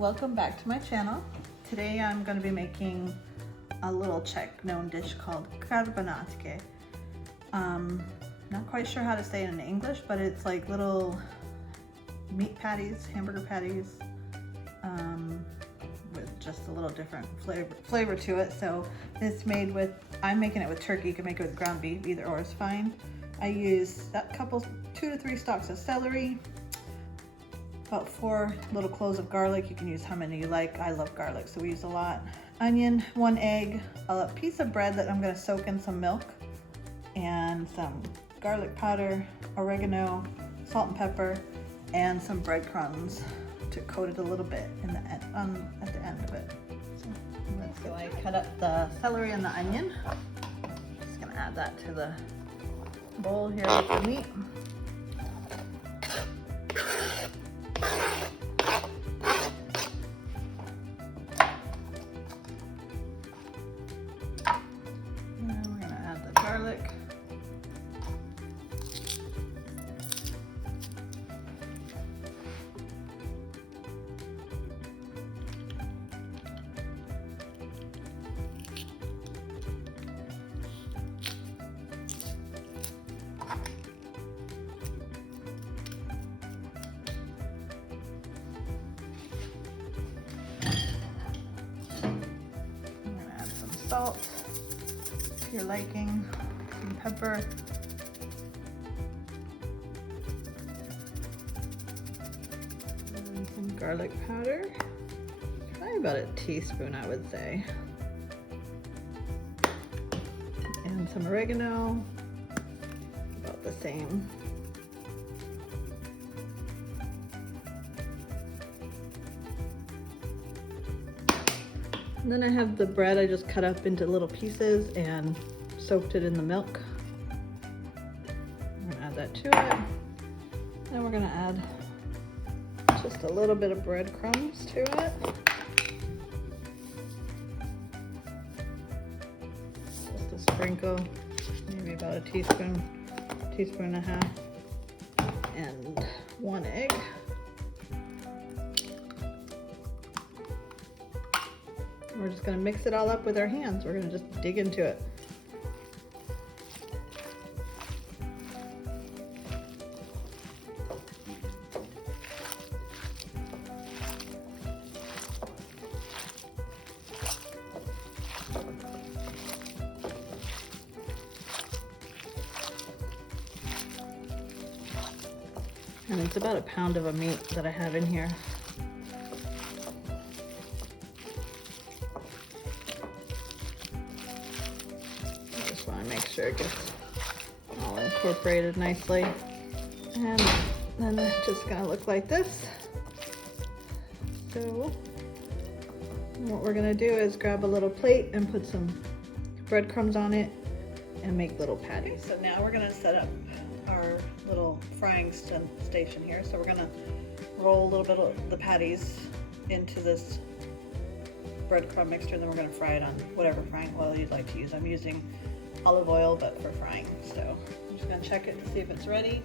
welcome back to my channel. Today I'm going to be making a little Czech known dish called Karbanatky. Not quite sure how to say it in English, but it's like little meat patties, hamburger patties, with just a little different flavor to it. So it's made with, I'm making it with turkey. You can make it with ground beef, either or is fine. I use that couple, 2 to 3 stalks of celery, about 4 little cloves of garlic. You can use how many you like. I love garlic, so we use a lot. Onion, 1 egg, a piece of bread that I'm going to soak in some milk, and some garlic powder, oregano, salt and pepper, and some breadcrumbs to coat it a little bit in the end, at the end of it. So let's go. I cut up the celery and the onion. Just going to add that to the bowl here with the meat. Garlic. I'm going to add some salt to your liking. Some pepper, and some garlic powder, probably about a teaspoon I would say, and some oregano, about the same. And then I have the bread I just cut up into little pieces and soaked it in the milk. I'm gonna add that to it. Then we're gonna add just a little bit of breadcrumbs to it. Just a sprinkle, maybe about a teaspoon, teaspoon and a half, and 1 egg. We're just gonna mix it all up with our hands. We're gonna just dig into it. And it's about a pound of a meat that I have in here. I just want to make sure it gets all incorporated nicely. And then it's just gonna look like this. So what we're gonna do is grab a little plate and put some breadcrumbs on it and make little patties. So now we're gonna set up our little frying station here. So we're gonna roll a little bit of the patties into this breadcrumb mixture, and then we're gonna fry it on whatever frying oil you'd like to use. I'm using olive oil, but for frying. So I'm just gonna check it to see if it's ready.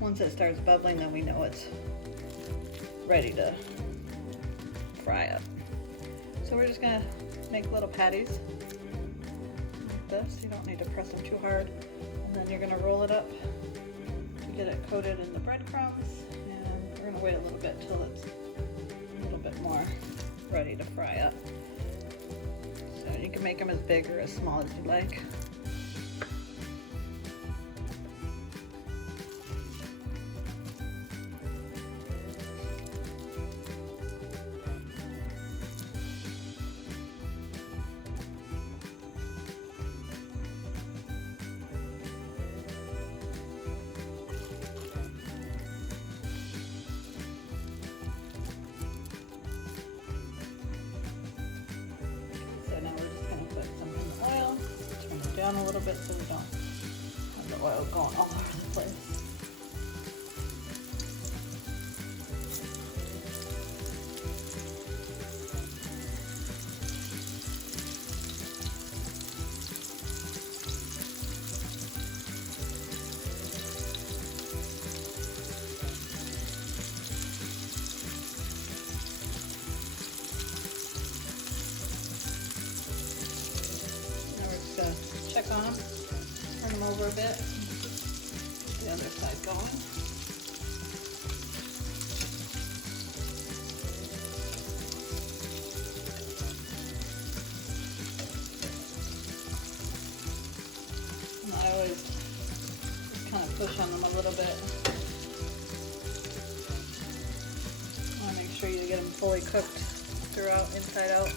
Once it starts bubbling, then we know it's ready to fry up. So we're just gonna make little patties like this. You don't need to press them too hard. And then you're gonna roll it up to get it coated in the breadcrumbs, and we're gonna wait a little bit till it's a little bit more ready to fry up. So you can make them as big or as small as you like. Down a little bit so we don't have the oil going all over the place. over a bit. The other side going. And I always just kind of push on them a little bit. I want to make sure you get them fully cooked throughout, inside out.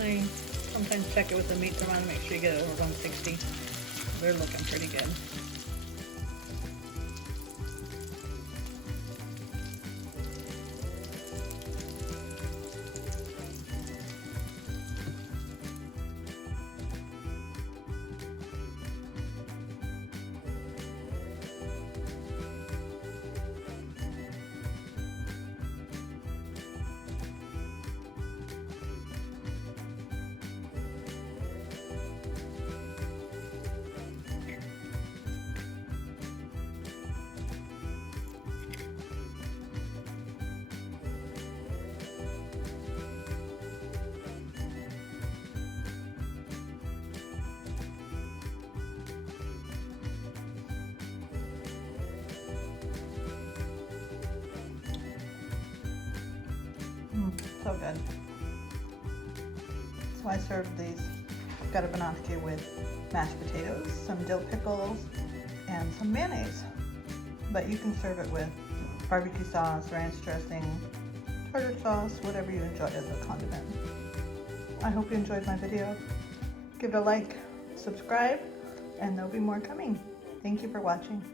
I sometimes check it with the meat thermometer, make sure you get it over 160. They're looking pretty good. So good. So I served these Karbanatky with mashed potatoes, some dill pickles, and some mayonnaise. But you can serve it with barbecue sauce, ranch dressing, tartar sauce, whatever you enjoy as a condiment. I hope you enjoyed my video. Give it a like, subscribe, and there'll be more coming. Thank you for watching.